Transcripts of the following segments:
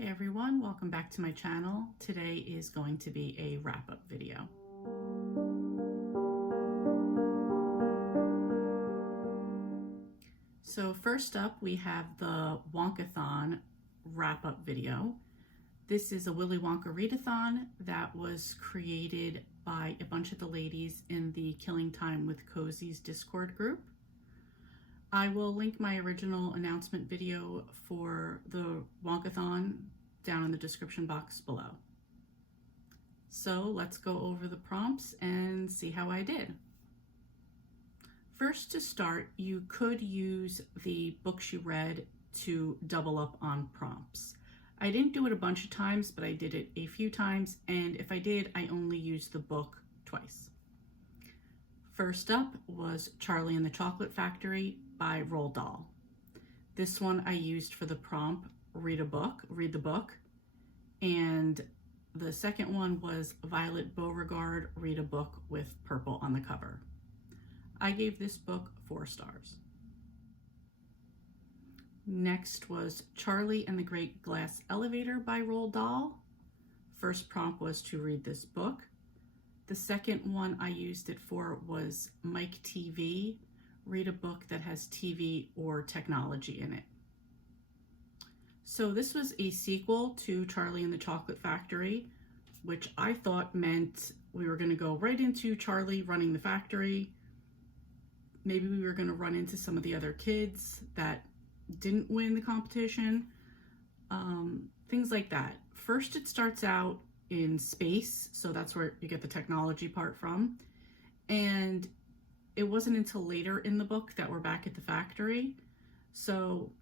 Hey everyone, welcome back to my channel. Today is going to be a wrap-up video. So first up we have the Wonkathon wrap-up video. This is a Willy Wonka readathon that was created by a bunch of the ladies in the Killing Time with Cozies Discord group. I will link my original announcement video for the Wonkathon down in the description box below. So let's go over the prompts and see how I did. First, to start, you could use the books you read to double up on prompts. I didn't do it a bunch of times, but I did it a few times, and if I did, I only used the book twice. First up was Charlie and the Chocolate Factory by Roald Dahl. This one I used for the prompt, read the book. And the second one was Violet Beauregard, read a book with purple on the cover. I gave this book 4 stars. Next was Charlie and the Great Glass Elevator by Roald Dahl. First prompt was to read this book. The second one I used it for was Mike TV, read a book that has TV or technology in it. So this was a sequel to Charlie and the Chocolate Factory, which I thought meant we were going to go right into Charlie running the factory. Maybe we were going to run into some of the other kids that didn't win the competition, things like that. First, it starts out in space, so that's where you get the technology part from. And it wasn't until later in the book that we're back at the factory. So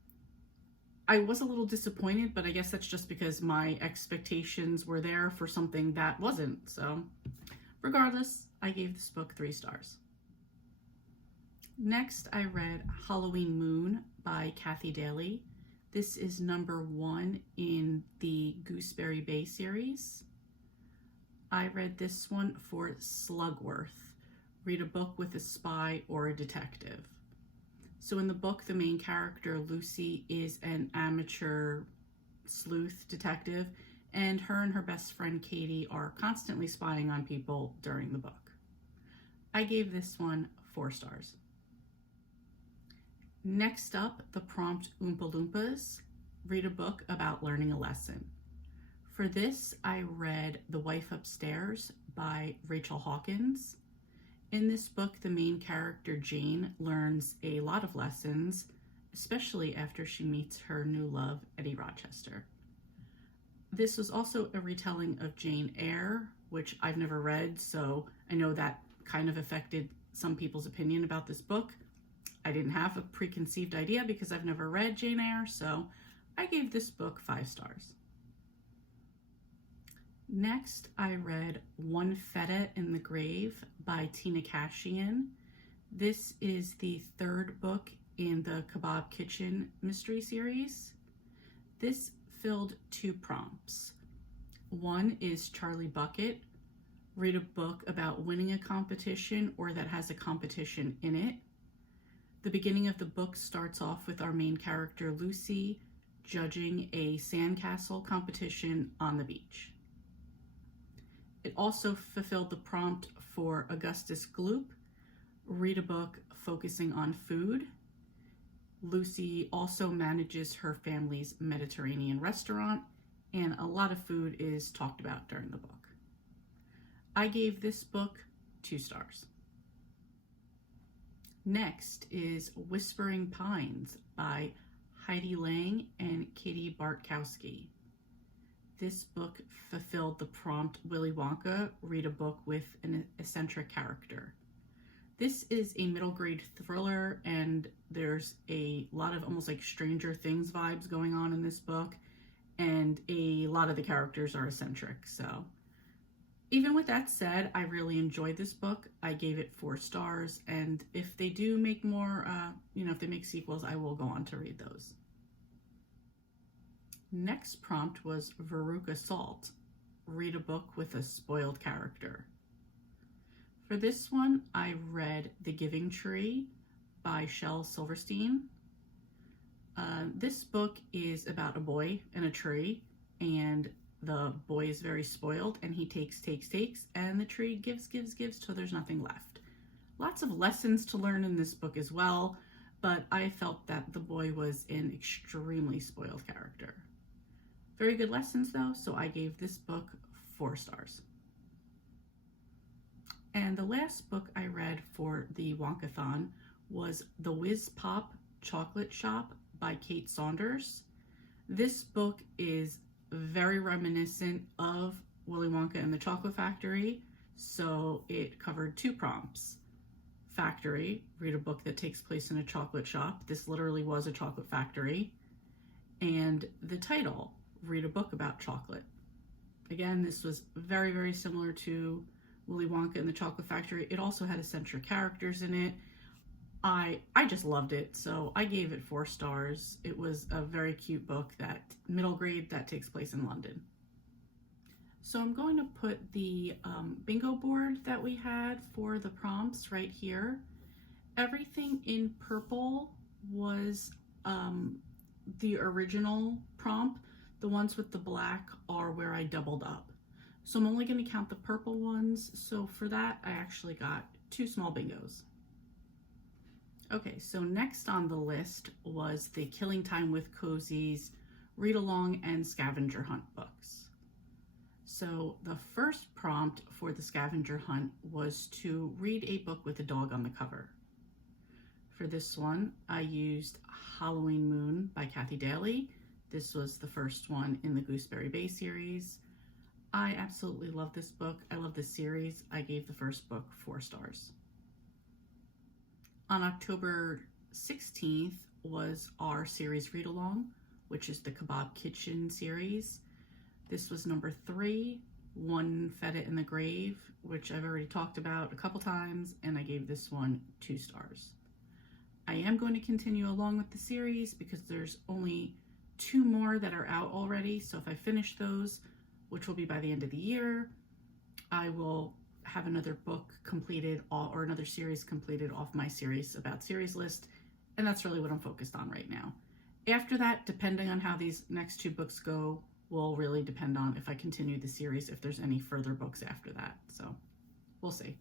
I was a little disappointed, but I guess that's just because my expectations were there for something that wasn't. So regardless, I gave this book 3 stars. Next, I read Halloween Moon by Kathy Daly. This is number 1 in the Gooseberry Bay series. I read this one for Slugworth, read a book with a spy or a detective. So in the book, the main character, Lucy, is an amateur sleuth detective, and her best friend, Katie, are constantly spying on people during the book. I gave this one 4 stars. Next up, the prompt Oompa Loompas, read a book about learning a lesson. For this, I read The Wife Upstairs by Rachel Hawkins. In this book, the main character, Jane, learns a lot of lessons, especially after she meets her new love, Eddie Rochester. This was also a retelling of Jane Eyre, which I've never read, so I know that kind of affected some people's opinion about this book. I didn't have a preconceived idea because I've never read Jane Eyre, so I gave this book 5 stars. Next, I read One Feta in the Grave by Tina Cashian. This is the 3rd book in the Kebab Kitchen mystery series. This filled 2 prompts. One is Charlie Bucket, read a book about winning a competition or that has a competition in it. The beginning of the book starts off with our main character, Lucy, judging a sandcastle competition on the beach. It also fulfilled the prompt for Augustus Gloop, read a book focusing on food. Lucy also manages her family's Mediterranean restaurant, and a lot of food is talked about during the book. I gave this book 2 stars. Next is Whispering Pines by Heidi Lang and Katie Bartkowski. This book fulfilled the prompt Willy Wonka, read a book with an eccentric character. This is a middle grade thriller, and there's a lot of almost like Stranger Things vibes going on in this book, and a lot of the characters are eccentric. So even with that said, I really enjoyed this book. I gave it 4 stars, and if they do make more, if they make sequels, I will go on to read those. Next prompt was Veruca Salt, read a book with a spoiled character. For this one, I read The Giving Tree by Shel Silverstein. This book is about a boy and a tree, and the boy is very spoiled, and he takes, and the tree gives till there's nothing left. Lots of lessons to learn in this book as well, but I felt that the boy was an extremely spoiled character. Very good lessons though, so I gave this book 4 stars. And the last book I read for the Wonkathon was The Wizpop Chocolate Shop by Kate Saunders. This book is very reminiscent of Willy Wonka and the Chocolate Factory, so it covered 2 prompts. Factory, read a book that takes place in a chocolate shop. This literally was a chocolate factory. And the title, read a book about chocolate. Again, this was very, very similar to Willy Wonka and the Chocolate Factory. It also had eccentric characters in it. I just loved it, so I gave it 4 stars. It was a very cute book, that middle grade, that takes place in London. So I'm going to put the bingo board that we had for the prompts right here. Everything in purple was the original prompt. The ones with the black are where I doubled up. So I'm only going to count the purple ones. So for that, I actually got 2 small bingos. Okay, so next on the list was the Killing Time with Cozies read along and scavenger hunt books. So the first prompt for the scavenger hunt was to read a book with a dog on the cover. For this one, I used Halloween Moon by Kathy Daly. This was the first one in the Gooseberry Bay series. I absolutely love this book. I love this series. I gave the first book 4 stars. On October 16th was our series read along, which is the Kebab Kitchen series. This was number 3, One Feta in the Grave, which I've already talked about a couple times, and I gave this one 2 stars. I am going to continue along with the series because there's only 2 more that are out already, so if I finish those, which will be by the end of the year, I will have another book completed or another series completed off my series about series list, and that's really what I'm focused on right now. After that, depending on how these next 2 books go, will really depend on if I continue the series, if there's any further books after that, so we'll see.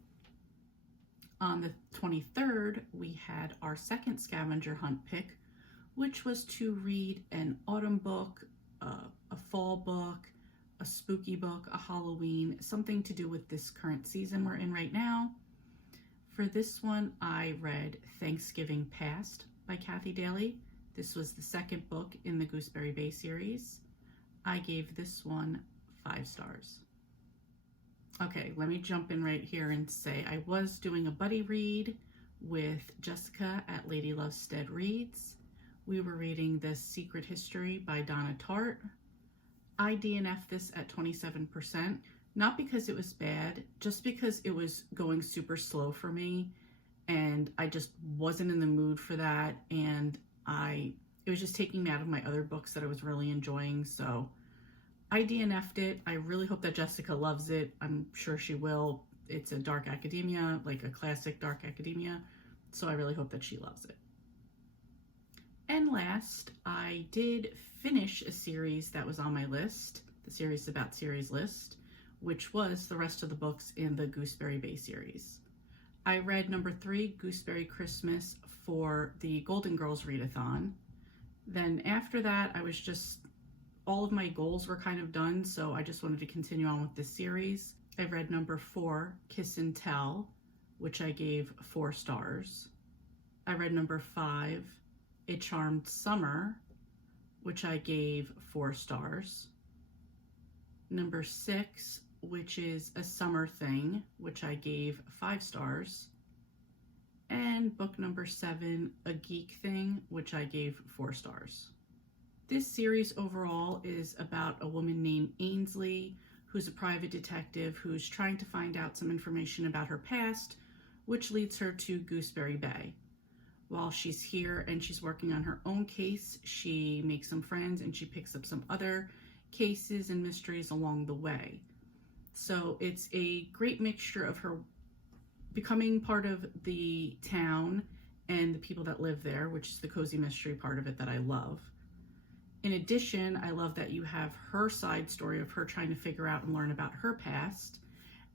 On the 23rd, we had our second scavenger hunt pick, which was to read an autumn book, a fall book, a spooky book, a Halloween, something to do with this current season we're in right now. For this one, I read Thanksgiving Past by Kathy Daly. This was the 2nd book in the Gooseberry Bay series. I gave this one 5 stars. Okay, let me jump in right here and say I was doing a buddy read with Jessica at Lady Lovestead Reads. We were reading The Secret History by Donna Tartt. I DNF'd this at 27%, not because it was bad, just because it was going super slow for me, and I just wasn't in the mood for that, and it was just taking me out of my other books that I was really enjoying, so I DNF'd it. I really hope that Jessica loves it. I'm sure she will. It's a dark academia, like a classic dark academia, so I really hope that she loves it. And last, I did finish a series that was on my list, the series about series list, which was the rest of the books in the Gooseberry Bay series. I read number 3, Gooseberry Christmas, for the Golden Girls readathon. Then after that, all of my goals were kind of done, so I just wanted to continue on with this series. I read number 4, Kiss and Tell, which I gave 4 stars. I read number 5, A Charmed Summer, which I gave 4 stars. Number 6, which is A Summer Thing, which I gave 5 stars. And book number 7, A Geek Thing, which I gave 4 stars. This series overall is about a woman named Ainsley, who's a private detective who's trying to find out some information about her past, which leads her to Gooseberry Bay. While she's here and she's working on her own case, she makes some friends and she picks up some other cases and mysteries along the way. So it's a great mixture of her becoming part of the town and the people that live there, which is the cozy mystery part of it that I love. In addition, I love that you have her side story of her trying to figure out and learn about her past.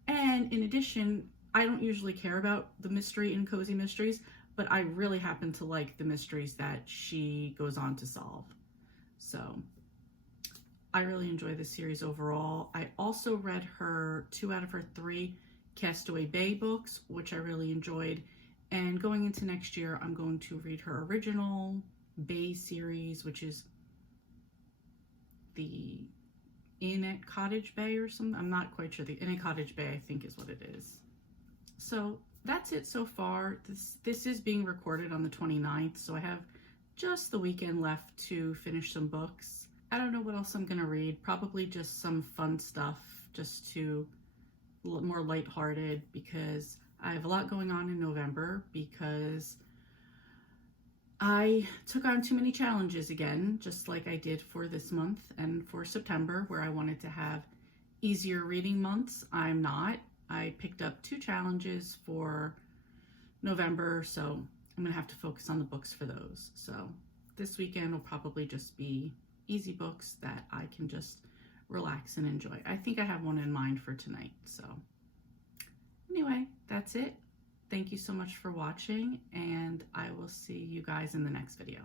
And in addition, I don't usually care about the mystery in Cozy Mysteries, but I really happen to like the mysteries that she goes on to solve. So I really enjoy this series overall. I also read her 2 out of her 3 Castaway Bay books, which I really enjoyed. And going into next year, I'm going to read her original Bay series, which is the Inn at Cottage Bay or something. I'm not quite sure. The Inn at Cottage Bay, I think, is what it is. So that's it so far. This is being recorded on the 29th, so I have just the weekend left to finish some books. I don't know what else I'm gonna read. Probably just some fun stuff, just to more lighthearted, because I have a lot going on in November because I took on too many challenges again, just like I did for this month and for September, where I wanted to have easier reading months. I'm not. I picked up 2 challenges for November, so I'm gonna have to focus on the books for those. So this weekend will probably just be easy books that I can just relax and enjoy. I think I have one in mind for tonight. So anyway, that's it. Thank you so much for watching, and I will see you guys in the next video.